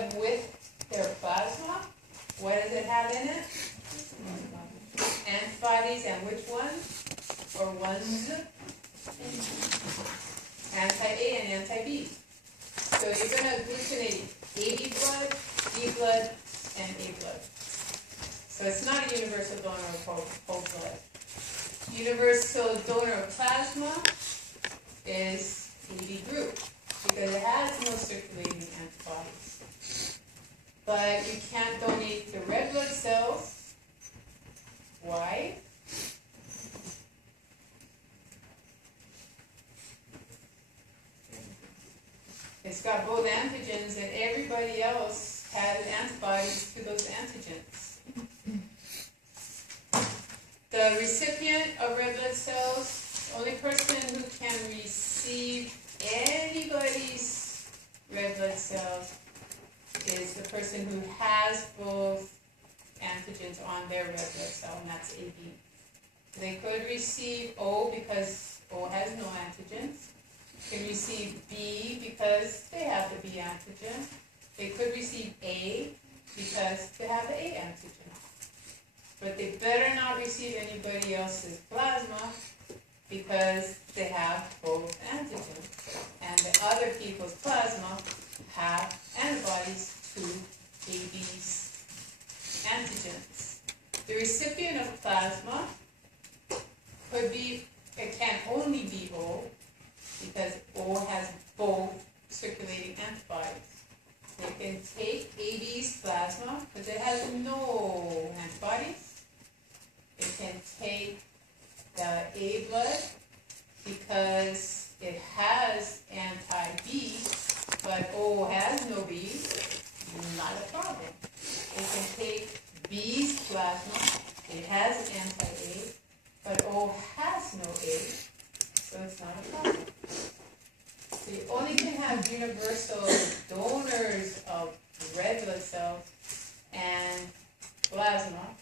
blood with their plasma, what does it have in it? Antibodies, and which ones? Or ones? Anti-A and anti-B. So you're going to gluconate AB blood, B blood, and A blood. So it's not a universal donor of whole blood. Universal donor of plasma is AB group because it has no circulating antibodies. But you can't donate the red blood cells. Why? It's got both antigens, and everybody else has antibodies to those antigens. The recipient of red blood cells, the only person who can receive anybody's red blood cells is the person who has both antigens on their red blood cell, and that's AB. They could receive O because O has no antigens. Can receive B because they have the B antigen. They could receive A because they have the A antigen. But they better not receive anybody else's plasma because they have both antigens. And the other people's plasma have antibodies to AB's antigens. The recipient of plasma could be, it can only be O, because O has both circulating antibodies. They can take AB's plasma because it has no antibodies. They can take the A blood because it has anti-B, but O has no B. Not a problem. They can take B's plasma. It has anti-A, but O has no A. So it's not a problem. So you only can have universal donors of red blood cells and plasma,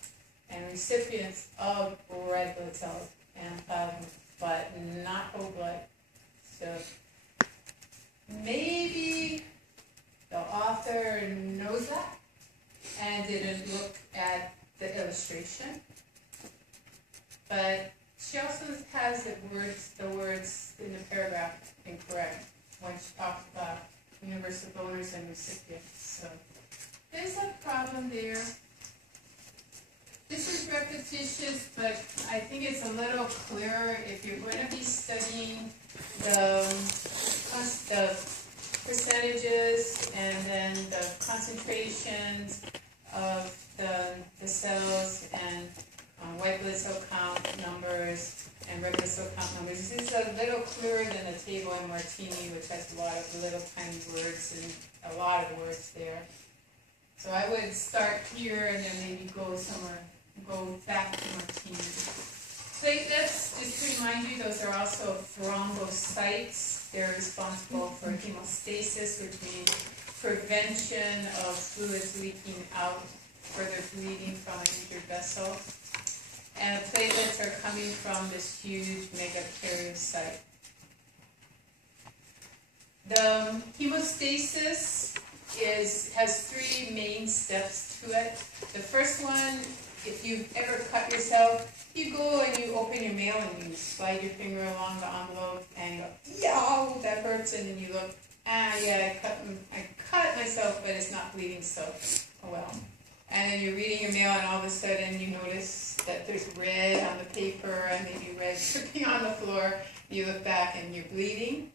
and recipients of red blood cells and plasma, but not whole blood. So maybe the author knows that and didn't look at the illustration, but she also has the words in the paragraph incorrect when she talks about universal donors and recipients. So there's a problem there. This is repetitious, but I think it's a little clearer if you're going to be studying the percentages and then the concentrations of the cells and white blood cell count numbers and red blood cell count numbers. This is a little clearer than the table in Martini, which has a lot of little tiny words and a lot of words there. So I would start here and then maybe go back to Martini. Platelets, just to remind you, those are also thrombocytes. They're responsible for hemostasis, which means prevention of fluids leaking out, further bleeding from an injured vessel. And the platelets are coming from this huge megakaryocyte. The hemostasis has three main steps to it. The first one, if you've ever cut yourself, you go and you open your mail and you slide your finger along the envelope and you go, yeah, that hurts, and then you look, yeah, I cut myself, but it's not bleeding, so oh well. And then you're reading your mail and all of a sudden you notice that there's red on the paper and maybe red dripping on the floor. You look back and you're bleeding.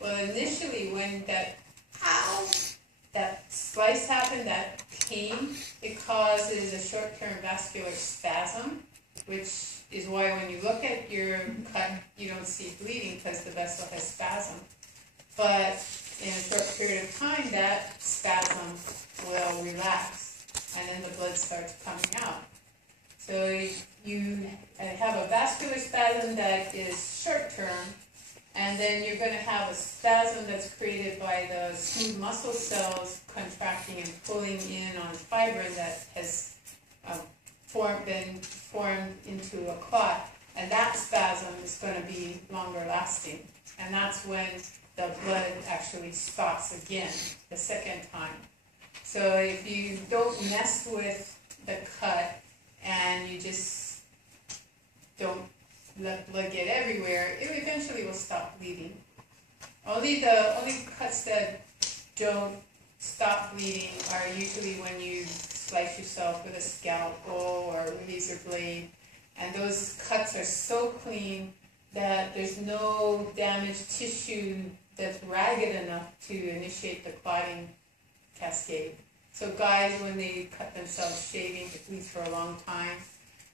Well, initially when that slice happened, that pain, it causes a short-term vascular spasm, which is why when you look at your cut, you don't see bleeding because the vessel has spasm. But in a short period of time, that spasm will relax, and then the blood starts coming out. So you have a vascular spasm that is short-term, and then you're going to have a spasm that's created by the smooth muscle cells contracting and pulling in on fibrin that has been formed into a clot. And that spasm is going to be longer lasting. And that's when the blood actually stops again, the second time. So if you don't mess with the cut and you just don't let blood get everywhere, it eventually will stop bleeding. Only cuts that don't stop bleeding are usually when you slice yourself with a scalpel or a razor blade, and those cuts are so clean that there's no damaged tissue that's ragged enough to initiate the clotting cascade. So guys, when they cut themselves shaving, it bleeds for a long time,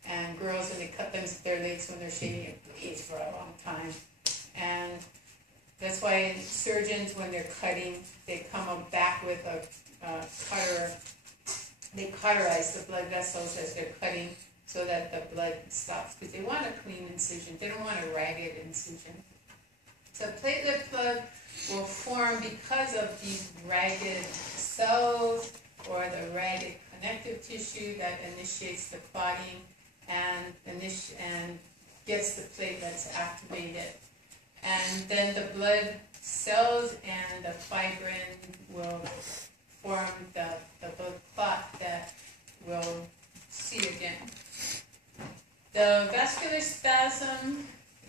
and girls, when they cut their legs when they're shaving, it bleeds for a long time. And that's why surgeons, when they're cutting, they come up back with a cutter. They cauterize the blood vessels as they're cutting so that the blood stops, because they want a clean incision. They don't want a ragged incision. So platelet plug will form because of these ragged cells or the ragged connective tissue that initiates the clotting and gets the platelets activated. And then the blood cells and the fibrin will form the blood clot that we'll see again. The vascular spasm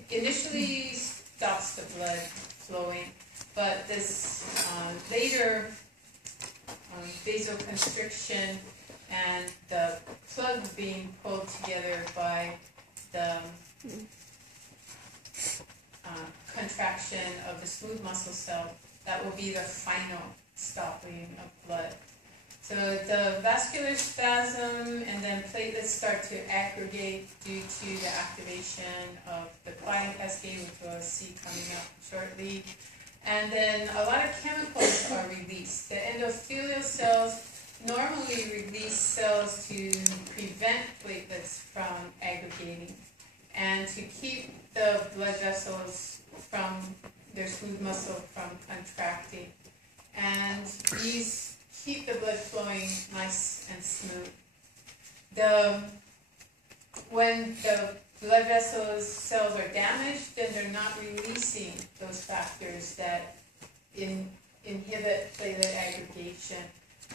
initially stops the blood flowing, but this later vasoconstriction and the plug being pulled together by the contraction of the smooth muscle cell, that will be the final stopping of blood. So the vascular spasm and then platelets start to aggregate due to the activation of the clotting cascade, which we'll see coming up shortly. And then a lot of chemicals are released. The endothelial cells normally release cells to prevent platelets from aggregating and to keep the blood vessels from their smooth muscle from contracting. And these keep the blood flowing nice and smooth. When the blood vessels cells are damaged, then they're not releasing those factors that inhibit platelet aggregation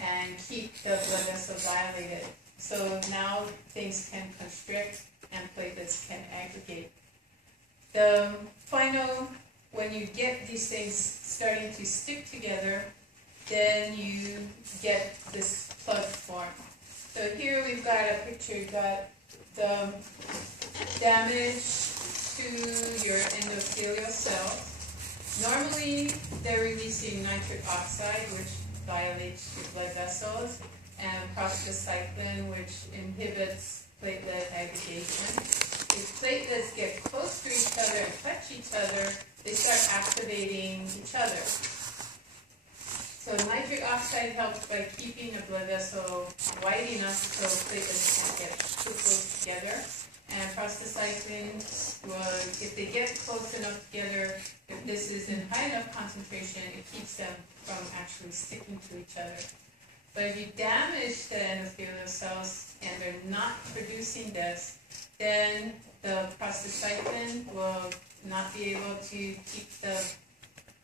and keep the blood vessel dilated. So now things can constrict and platelets can aggregate. The final, when you get these things starting to stick together, then you get this plug form. So here we've got a picture. You've got the damage to your endothelial cells. Normally, they're releasing nitric oxide, which dilates your blood vessels, and prostacyclin, which inhibits platelet aggregation. If platelets get close to each other and touch each other, they start activating each other. So nitric oxide helps by keeping the blood vessel wide enough so platelets can't get too close together. And prostacyclin, well, if they get close enough together, if this is in high enough concentration, it keeps them from actually sticking to each other. But if you damage the endothelial cells and they're not producing this, then the prostacyclin will not be able to keep the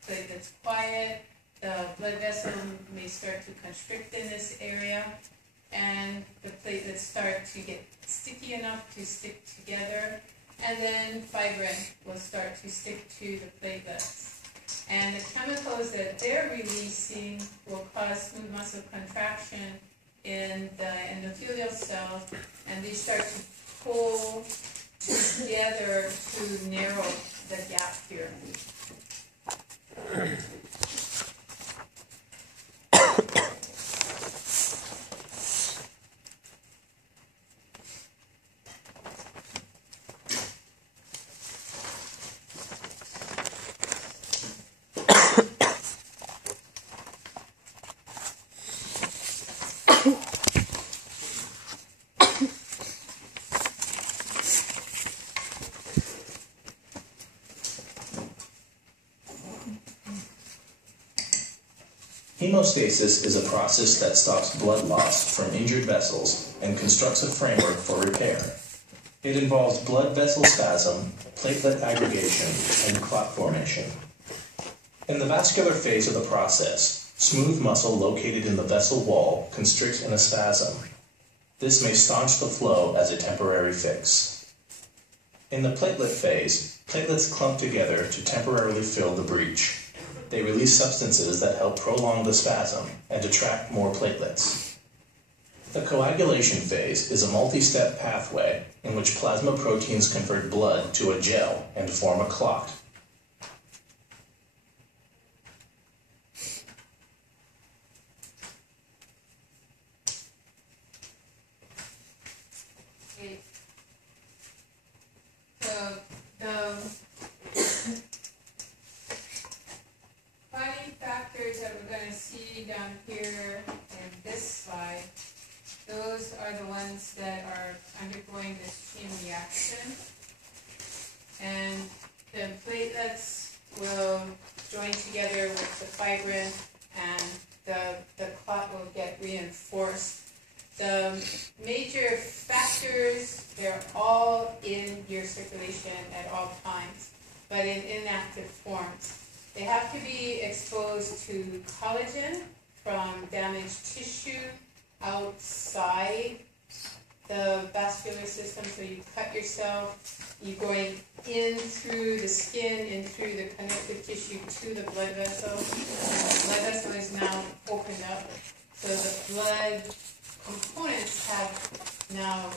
platelets quiet. The blood vessel may start to constrict in this area, and the platelets start to get sticky enough to stick together, and then fibrin will start to stick to the platelets. And the chemicals that they're releasing will cause smooth muscle contraction in the endothelial cells, and they start to pull together to narrow the gap here. Hemostasis is a process that stops blood loss from injured vessels and constructs a framework for repair. It involves blood vessel spasm, platelet aggregation, and clot formation. In the vascular phase of the process, Smooth muscle located in the vessel wall constricts in a spasm. This may staunch the flow as a temporary fix. In the platelet phase, platelets clump together to temporarily fill the breach. They release substances that help prolong the spasm and attract more platelets. The coagulation phase is a multi-step pathway in which plasma proteins convert blood to a gel and form a clot. So the clotting factors that we're going to see down here in this slide, those are the ones that are undergoing this chain reaction. And the platelets will join together with the fibrin and the clot will get reinforced. The major factors, they're all in your circulation at all times, but in inactive forms. They have to be exposed to collagen from damaged tissue outside the vascular system. So you cut yourself, you're going in through the skin, in through the connective tissue to the blood vessel. And the blood vessel is now opened up. So the blood components have now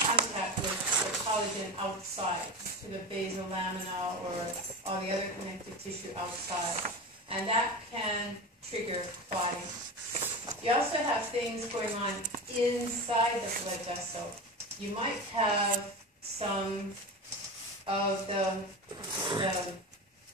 contact with the collagen outside to the basal lamina or all the other connective tissue outside. And that can trigger clotting. You also have things going on inside the blood vessel. You might have some of the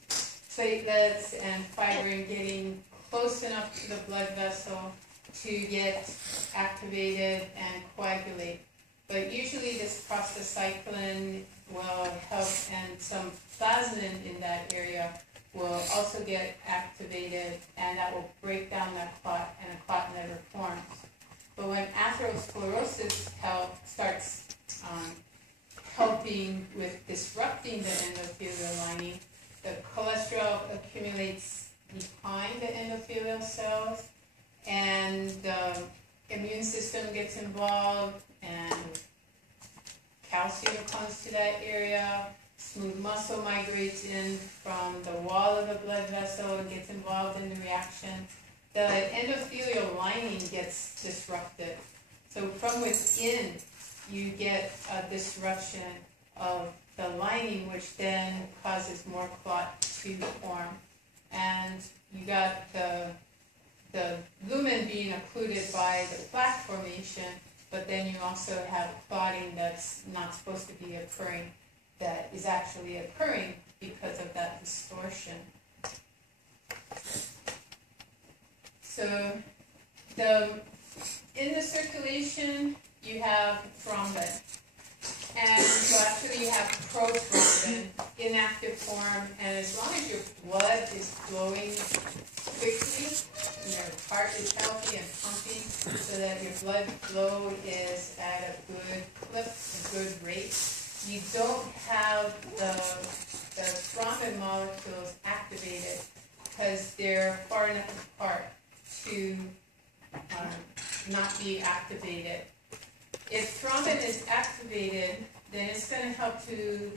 platelets and fibrin getting close enough to the blood vessel to get activated and coagulate. But usually this prostacyclin will help, and some plasmin in that area will also get activated, and that will break down that clot, and a clot never forms. But when atherosclerosis starts helping with disrupting the endothelial lining, the cholesterol accumulates behind the endothelial cells, and the immune system gets involved, and calcium comes to that area. Smooth muscle migrates in from the wall of the blood vessel and gets involved in the reaction. The endothelial lining gets disrupted. So from within, you get a disruption of the lining, which then causes more clot to form. And you got the lumen being occluded by the plaque formation, but then you also have clotting that's not supposed to be occurring, that is actually occurring because of that distortion. So in the circulation, you have thrombin. And so actually you have prothrombin, inactive form, and as long as your blood is flowing quickly, your heart is healthy and pumping, so that your blood flow is at a good clip, a good rate, you don't have the thrombin molecules activated because they're far enough apart to not be activated. If thrombin is activated, then it's going to help to